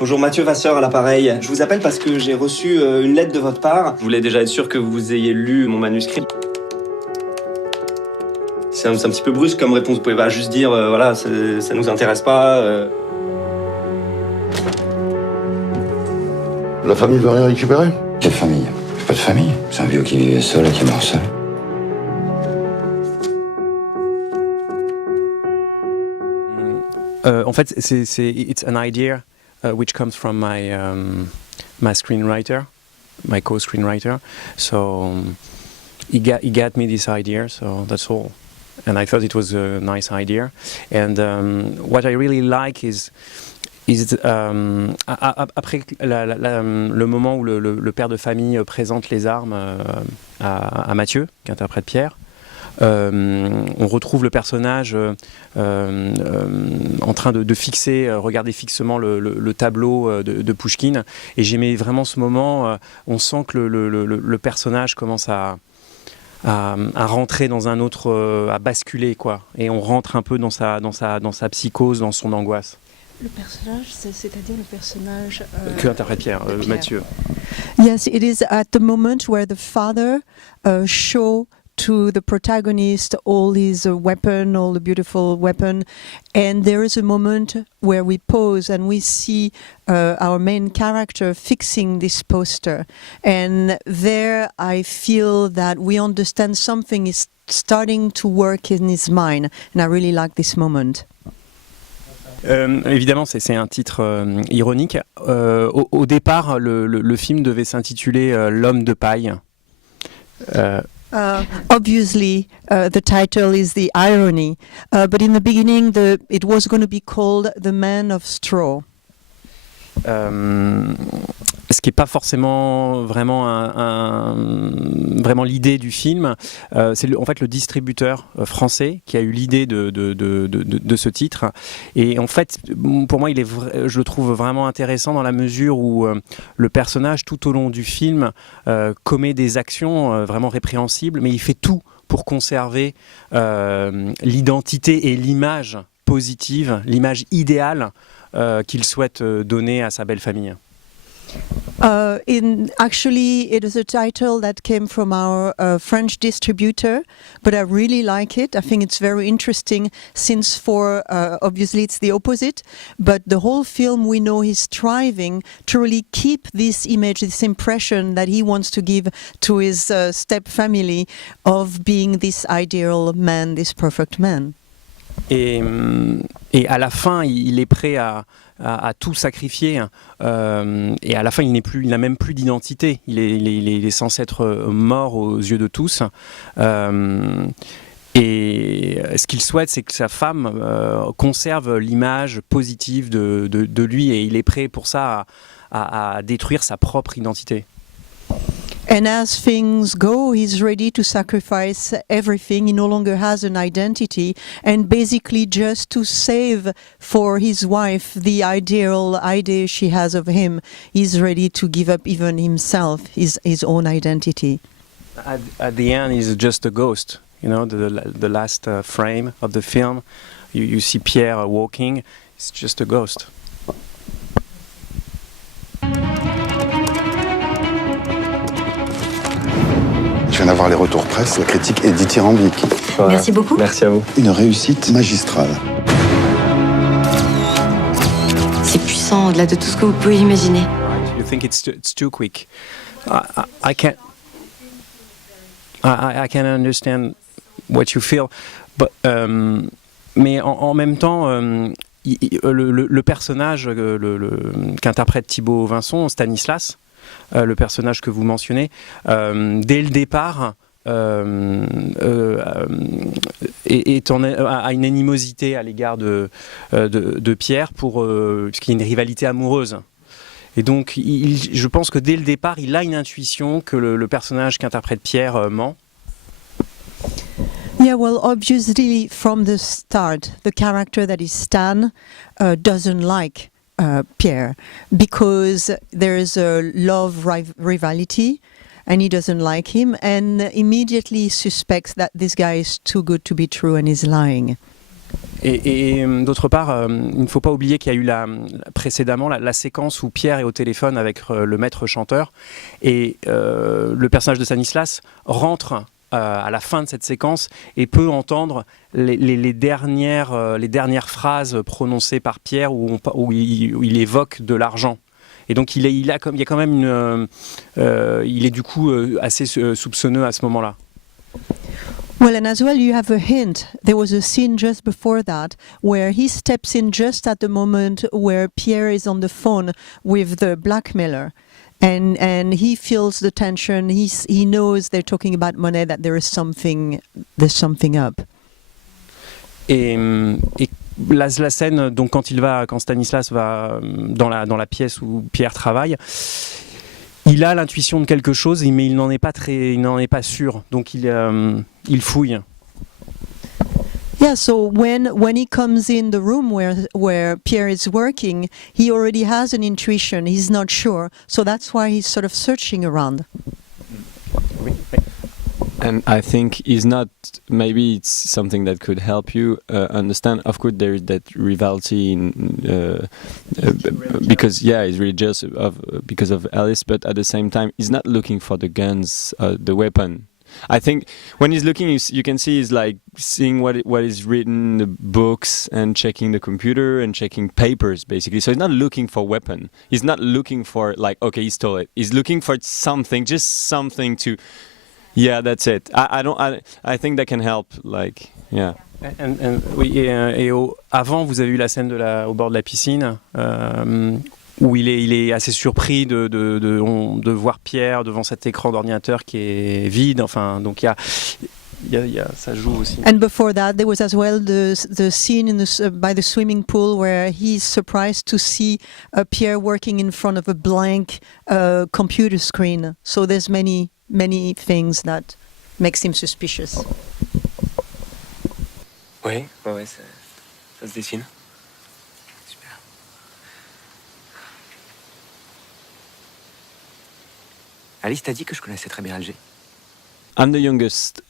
Bonjour, Mathieu Vasseur à l'appareil. Je vous appelle parce que j'ai reçu une lettre de votre part. Je voulais déjà être sûr que vous ayez lu mon manuscrit. C'est un petit peu brusque comme réponse. Vous pouvez pas juste dire voilà, ça nous intéresse pas. La famille veut rien récupérer? Quelle famille? J'ai pas de famille. C'est un vieux qui vivait seul et qui est mort seul. En fait, it's an idea which comes from my screenwriter, my co-screenwriter. So he got me this idea. So that's all. And I thought it was a nice idea. And what I really like is après le moment où le père de famille présente les armes à Mathieu, qui interprète Pierre, on retrouve le personnage en train de fixer, regarder fixement le tableau de Pouchkine. Et j'aimais vraiment ce moment, on sent que le personnage commence à rentrer dans un autre, à basculer, quoi. Et on rentre un peu dans sa psychose, dans son angoisse. Le personnage, c'est-à-dire le personnage... que interprète Pierre, Mathieu. Yes, it is at the moment where the father show to the protagonist all his weapon, all the beautiful weapon, and there is a moment where we pause and we see our main character fixing this poster, and there I feel that we understand something is starting to work in his mind, and I really like this moment. Évidemment, c'est un titre ironique. Au départ, le film devait s'intituler L'homme de paille. Obviously, the title is the irony, but in the beginning, it was going to be called The Man of Straw. Ce qui n'est pas forcément vraiment vraiment l'idée du film. C'est en fait le distributeur français qui a eu l'idée de ce titre. Et en fait, pour moi, je le trouve vraiment intéressant dans la mesure où le personnage, tout au long du film, commet des actions vraiment répréhensibles, mais il fait tout pour conserver l'identité et l'image positive, l'image idéale qu'il souhaite donner à sa belle famille. Actually, it is a title that came from our French distributor, but I really like it. I think it's very interesting since obviously it's the opposite, but the whole film we know he's striving to really keep this image, this impression that he wants to give to his step family of being this ideal man, this perfect man. Et à la fin, il est prêt à tout sacrifier. Et à la fin, il n'a même plus d'identité. Il est censé être mort aux yeux de tous. Et ce qu'il souhaite, c'est que sa femme conserve l'image positive de lui. Et il est prêt pour ça à détruire sa propre identité. And as things go, he's ready to sacrifice everything. He no longer has an identity, and basically just to save for his wife the ideal idea she has of him, he's ready to give up even himself, his own identity. At the end, he's just a ghost. You know, the last frame of the film, you see Pierre walking. It's just a ghost. Je viens d'avoir les retours presse, la critique est dithyrambique. Voilà. Merci beaucoup. Merci à vous. Une réussite magistrale. C'est puissant au-delà de tout ce que vous pouvez imaginer. You think it's too quick? I can understand what you feel, but mais en même temps, le personnage qu'interprète Thibaut Vincent, Stanislas, le personnage que vous mentionnez, dès le départ a une animosité à l'égard de Pierre puisqu'il y a une rivalité amoureuse. Et donc je pense que dès le départ, il a une intuition que le personnage qu'interprète Pierre ment. Yeah, well, obviously from the start, the character that is Stan doesn't like Pierre, because there is a love rivalry and he doesn't like him, and immediately suspects that this guy is too good to be true and is lying. Et d'autre part, il ne faut pas oublier qu'il y a eu précédemment la séquence où Pierre est au téléphone avec le maître chanteur et le personnage de Stanislas rentre à la fin de cette séquence et peut entendre les dernières phrases prononcées par Pierre où il évoque de l'argent. Et donc il y a quand même il est du coup assez soupçonneux à ce moment-là. Well, and as well, you have a hint. There was a scene just before that where he steps in just at the moment where Pierre is on the phone with the blackmailer. And he feels the tension. He knows they're talking about money, that there's something up. Et la scène, donc quand Stanislas va dans la pièce où Pierre travaille, il a l'intuition de quelque chose, mais il n'en est pas sûr. Donc il fouille. Yeah, so when he comes in the room where Pierre is working, he already has an intuition. He's not sure, so that's why he's sort of searching around. And I think maybe it's something that could help you understand. Of course, there is that rivalry because he's really jealous because of Alice, but at the same time, he's not looking for the guns, the weapon. I think when he's looking, you can see he's like seeing what is written in the books and checking the computer and checking papers, basically. So he's not looking for weapon. He's not looking for okay, he stole it. He's looking for something, just something to. Yeah, that's it. I think that can help. Avant, vous avez eu la scène au bord de la piscine. Où il est assez surpris de voir Pierre devant cet écran d'ordinateur qui est vide. Enfin, donc ça joue aussi. And before that, there was as well the scene by the swimming pool where he's surprised to see Pierre working in front of a blank computer screen. So there's many things that makes him suspicious. Oui, ça se dessine. Alice t'a dit que je connaissais très bien Alger. I'm the youngest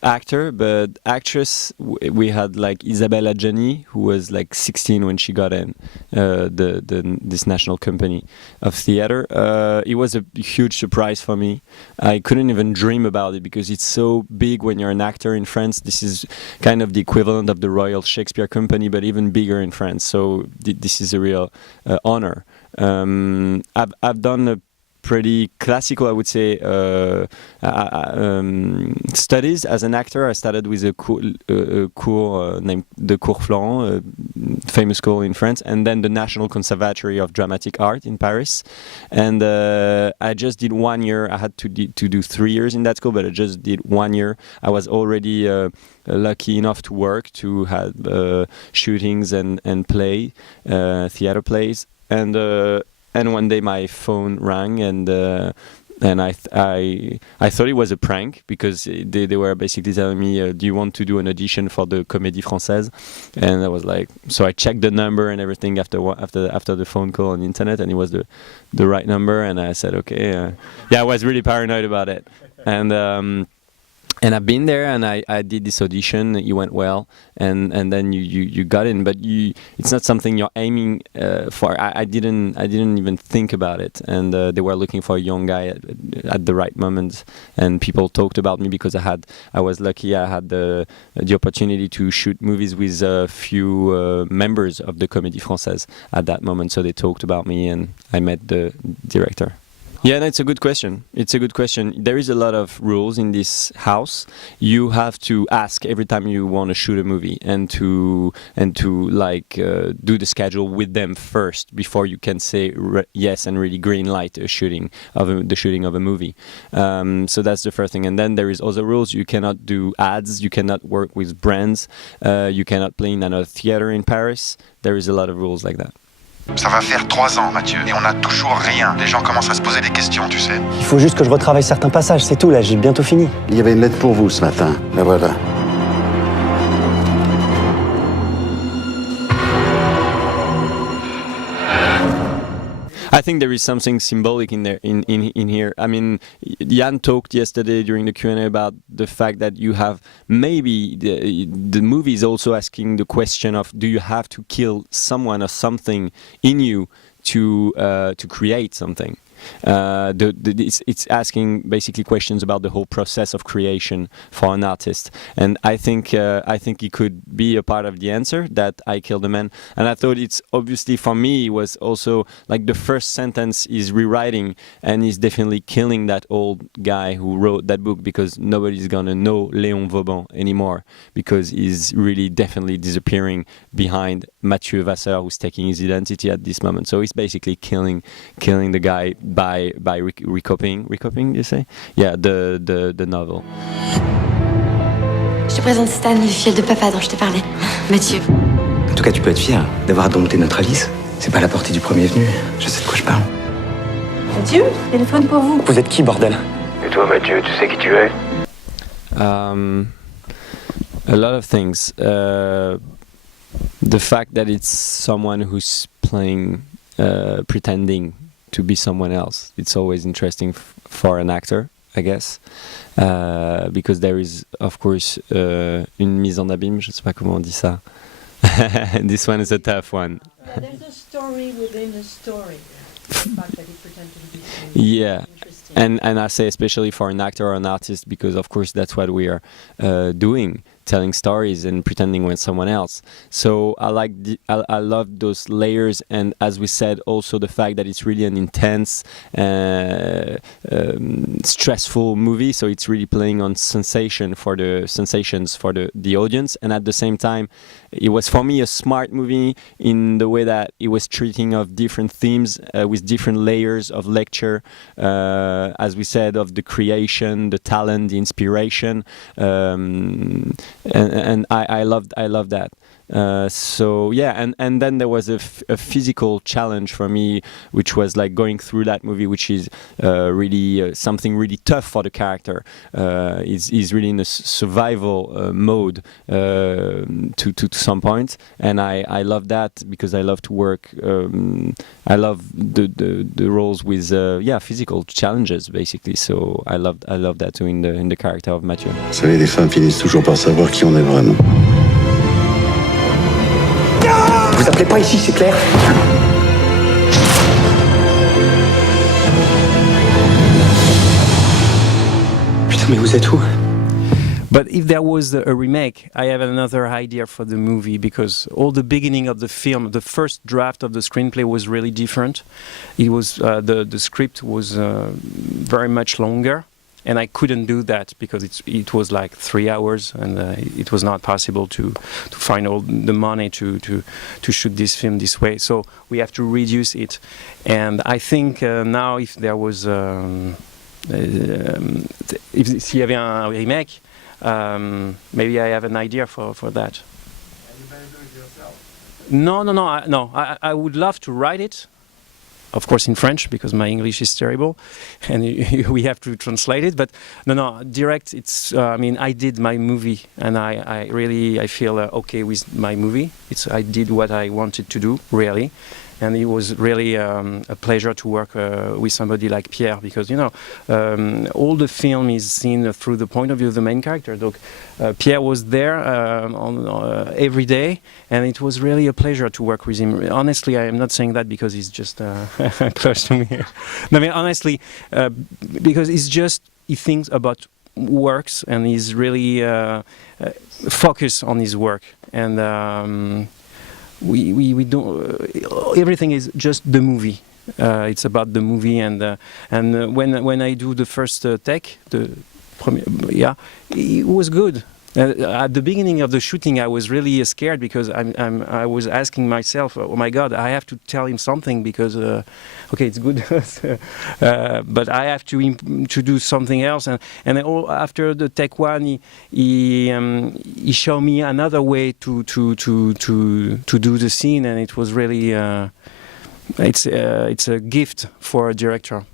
actor, but actress we had Isabelle Adjani, who was 16 when she got in this national company of theater. It was a huge surprise for me. I couldn't even dream about it because it's so big when you're an actor in France. This is kind of the equivalent of the Royal Shakespeare Company, but even bigger in France. So this is a real honor. I've done a pretty classical, I would say, studies as an actor. I started with a cours named the Cours Florent, a famous school in France, and then the National Conservatory of Dramatic Art in Paris. And I just did 1 year. I had to do 3 years in that school, but I just did 1 year. I was already lucky enough to work, to have shootings and play, theater plays. And one day my phone rang, and I thought it was a prank because they were basically telling me, do you want to do an audition for the Comédie Française? And I was like, so I checked the number and everything after the phone call on the internet, and it was the right number, and I said, okay. I was really paranoid about it, and I've been there, and I did this audition. It went well, and then you got in, but it's not something you're aiming for. I didn't even think about it, and they were looking for a young guy at the right moment, and people talked about me because I was lucky. I had the opportunity to shoot movies with a few members of the Comédie Française at that moment, so they talked about me, and I met the director. Yeah, that's a good question. It's a good question. There is a lot of rules in this house. You have to ask every time you want to shoot a movie, and to do the schedule with them first before you can say yes and really green light the shooting of a movie. So that's the first thing. And then there is other rules. You cannot do ads. You cannot work with brands. You cannot play in another theater in Paris. There is a lot of rules like that. Ça va faire 3 ans, Mathieu, et on n'a toujours rien. Les gens commencent à se poser des questions, tu sais. Il faut juste que je retravaille certains passages, c'est tout, là, j'ai bientôt fini. Il y avait une lettre pour vous ce matin, la voilà. think there is something symbolic in there in here. I mean, Yann talked yesterday during the Q&A about the fact that you have maybe the movie is also asking the question of, do you have to kill someone or something in you to create something? It's asking basically questions about the whole process of creation for an artist, and I think it could be a part of the answer, that I killed a man. And I thought it's obviously for me was also like the first sentence is rewriting, and he's definitely killing that old guy who wrote that book, because nobody's gonna know Léon Vauban anymore, because he's really definitely disappearing behind Mathieu Vasseur, who's taking his identity at this moment. So he's basically killing the guy by recopying, you say? Yeah, the novel. Je te présente Stan, le fiel de papa dont je te parlais. Mathieu. En tout cas, tu peux être fier d'avoir dompté notre Alice. C'est pas la portée du premier venu. Je sais de quoi je parle. Mathieu, téléphone pour vous. Vous êtes qui, bordel? Et toi, Mathieu, tu sais qui tu es? A lot of things. The fact that it's someone who's playing, pretending to be someone else. It's always interesting for an actor, I guess, because there is, of course, une mise en abîme. Je sais pas comment on dit ça. This one is a tough one. Yeah, there's a story within a story. The fact that he pretends to be Yeah. And I say especially for an actor or an artist, because of course that's what we are doing, telling stories and pretending we're someone else. So I love those layers, and as we said, also the fact that it's really an intense, stressful movie. So it's really playing on sensations for the audience, and at the same time, it was for me a smart movie in the way that it was treating of different themes with different layers of lecture. As we said, of the creation, the talent, the inspiration, and I loved that. So yeah, and then there was a physical challenge for me, which was like going through that movie, which is really something really tough for the character. He's really in a survival mode to some point, and I love that, because I love to work. I love the roles with physical challenges basically. So I love that too in the character of Mathieu. Vous savez, les femmes finissent toujours par savoir qui on est vraiment. Vous appelez pas ici, c'est clair? Putain, mais vous êtes où? But if there was a remake, I have another idea for the movie, because all the beginning of the film, the first draft of the screenplay was really different. It was the script was very much longer, and I couldn't do that because it was like 3 hours, and it was not possible to find all the money to shoot this film this way. So we have to reduce it, and I think now if there was s'il y avait un remake. Maybe I have an idea for that. No. I would love to write it, of course in French, because my English is terrible, and we have to translate it. But no, direct. It's. I did my movie, and I feel okay with my movie. I did what I wanted to do, really. And it was really a pleasure to work with somebody like Pierre, because all the film is seen through the point of view of the main character. So, Pierre was there every day, and it was really a pleasure to work with him. Honestly, I am not saying that because he's just close to me. No, I mean honestly, because he thinks about works, and he's really focused on his work, and. We don't. Everything is just the movie. It's about the movie, and when I do the first take, it was good. At the beginning of the shooting, I was really scared, because I was asking myself, oh my God, I have to tell him something, because okay, it's good, but I have to do something else. And after the take one, he showed me another way to do the scene, and it was really it's a gift for a director.